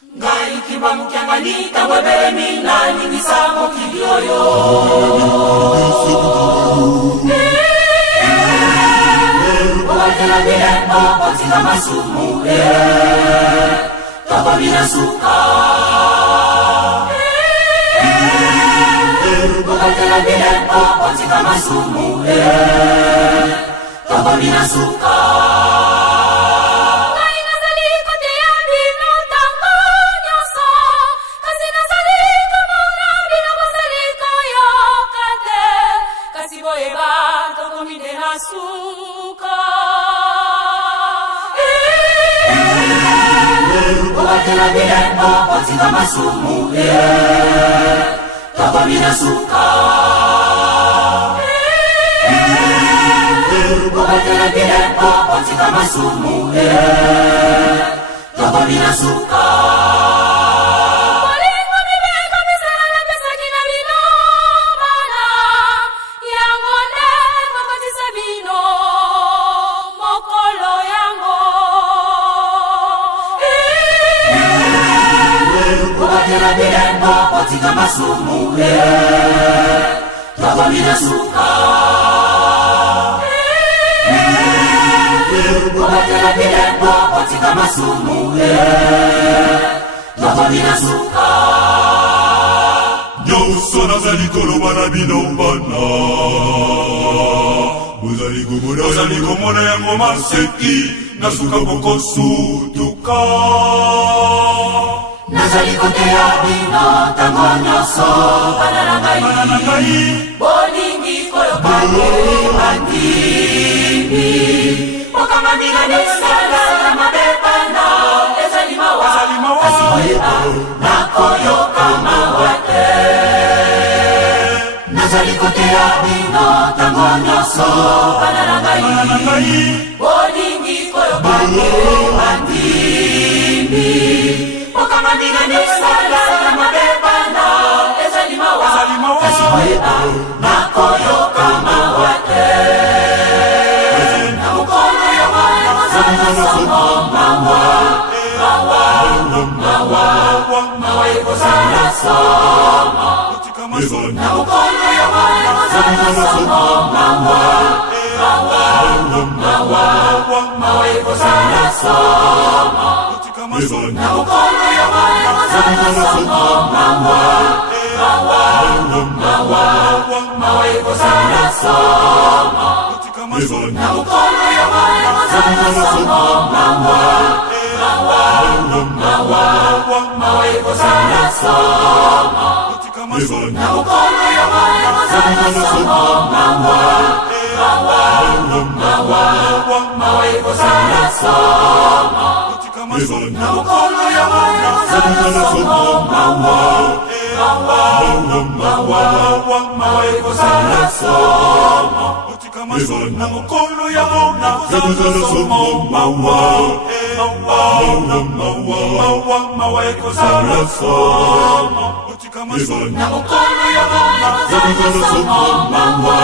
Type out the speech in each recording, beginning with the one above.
Ngai kibangu kianganika mwebele mina ningisamo kilioyo Wakela bilembo kotika masumu Toko binasuka Wakela bilembo kotika masumu Toko binasuka Wakela bilembo kotika masumu Toko binasuka Wakela bilembo kotika masumu Toko binasuka Wakela bilembo kotika masumu Toko binasuka Wakela bilembo kotika masumu Toko binasuka Nyonso nazali koloba na bino bana Bozali komona yango maseki Nasuka kokosutuka Nazali kotea bino tango nyonso bana na ngai Bolingi koyokane andimi Mokama mbila nesala na mabepana Ezali mawa kasi moyeba na koyoka mawa te Nazali kotea bino tango nyonso bana na ngai Bolingi koyokane andimi Mokama mbila nesala na mabepana Ezali mawa kasi moyeba na koyoka mawa te Na mukolo ya mwana kozala songo mawa Mawa ekozala somo Na mukolo ya mwana kozala songo mawa Mawa ekozala somo Na mukolo ya mwana kozala songo mawa Mawa ekozala somo Na mukolo ya mwana kozala songo mawa Mawa ekozala somo Na mukolo ya mwana kozala songo mawa Mawa ekozala somo Na mukolo ya mwana kozala songo mawa Mawa ekozala somo Na mukolo ya mwana kozala songo mawa Mawa ekozala somo Na mukolo ya mwana kozala songo mawa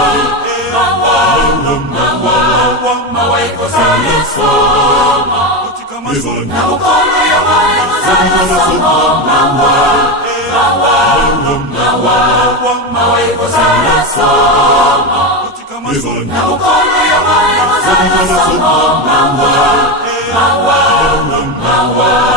Mawa ekozala somo Na mukolo ya mwana kozala songo mawa Mawa ekozala somo Na mukolo ya mwana kozala songo mawa